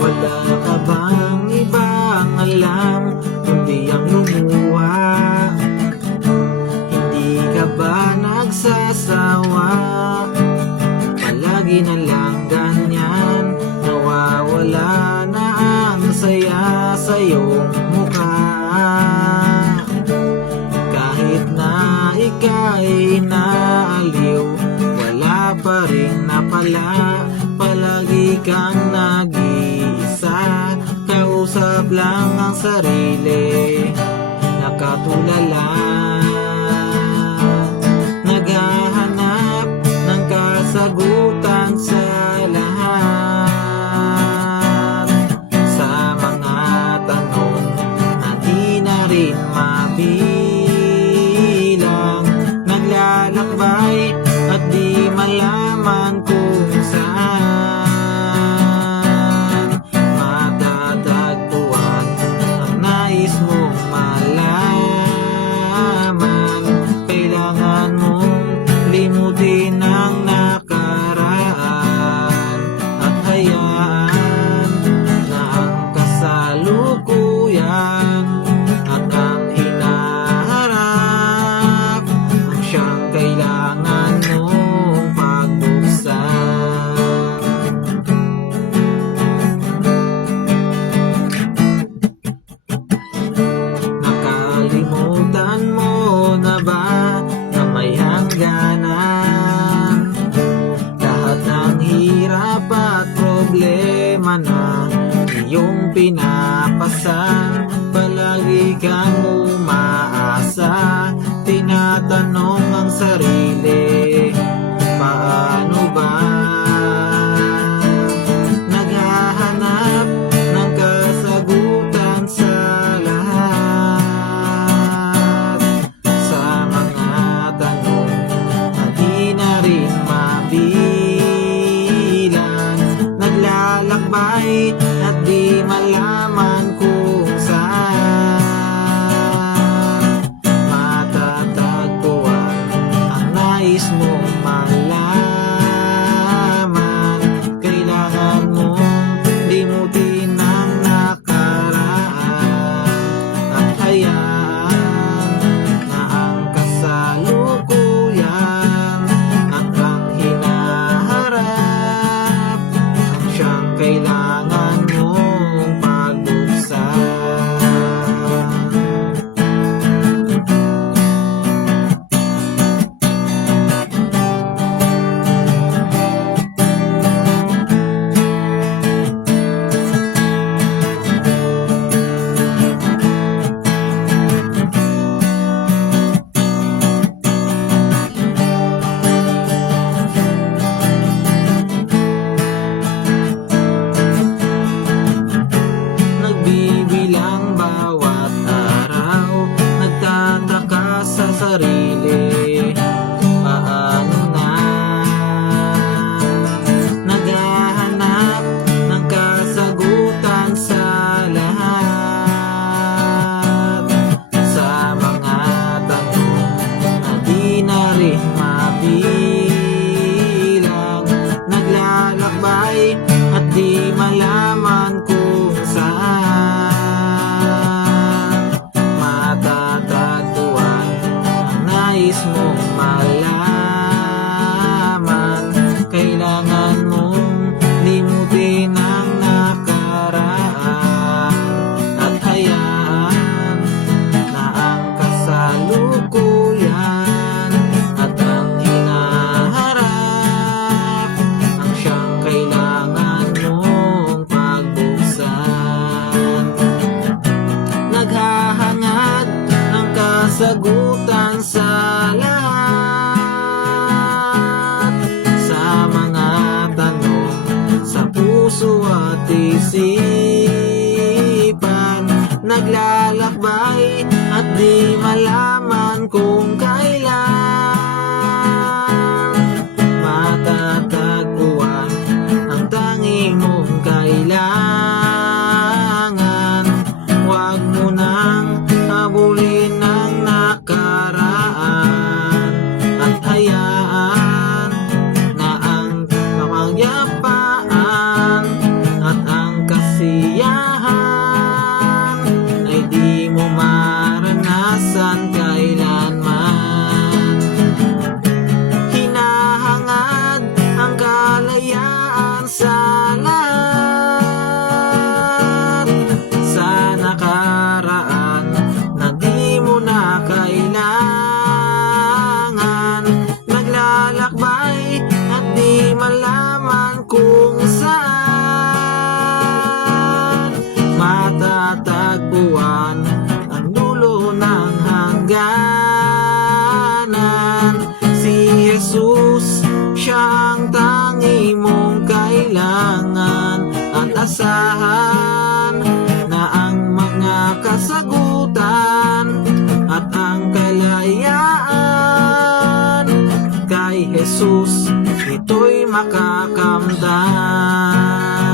Wala ka bang ibang alam kundi ang lumuha? Hindi ka ba nagsasawa? Palagi na lang ganyan, nawawala na ang saya sa iyong mukha. Kahit na ika'y inaaliw, wala pa rin napala. Palagi kang nag-iisa, kausap lang ang sarili, nakatulala. Naghahanap ng kasagutan sa lahat, sa mga tanong na di na rin mabilang. Naglalakbay at di malaman kung saan matatagpuan ang nais mong malaman. Kailangan mong limutin ang nakaraan at hayaan na ang kasalukuyan at ang hinaharap ang siyang kailangan mong pagbuksan. Nakalimutan mo na ba na may hangganan? Lahat ng hirap at problema na iyong pinapasan, palagi kang umaasa. Tinatanong ang sarili, paano ba? Naghahanap ng kasagutan sa lahat, sa mga tanong na di na rin mabilang. Naglalakbay at di malaman kung saan matatagpuan ang nais mong malaman. Kailangan mong limutin ang nakaraan at hayaan na ang kasalukuyan at ang hinaharap ang siyang kailangan mong pagbuksan. Nagbibilang bawat araw, nagtataka sa sarili, paano na? Naghahanap ng kasagutan sa lahat, sa mga tanong na di na rin mabilang. Naglalakbay at di malaman kung saan matatagpuan ang nais mong malaman. Kailangan mong limutin ang nakaraan at hayaan na ang kasalukuyan at ang hinaharap ang siyang kailangan mong pagbuksan. Naghahangad ng kasagutan sa lahat, sa mga tanong sa puso at isipan. Naglalakbay at di malaman kung kailan matatagpuan ang tanging mong kailangan. buwan, ang dulo ng hangganan. Si Jesus, siya ang tangi mong kailangan, at asahan na ang mga kasagutan at ang kalayaan kay Jesus, ito'y makakamtan.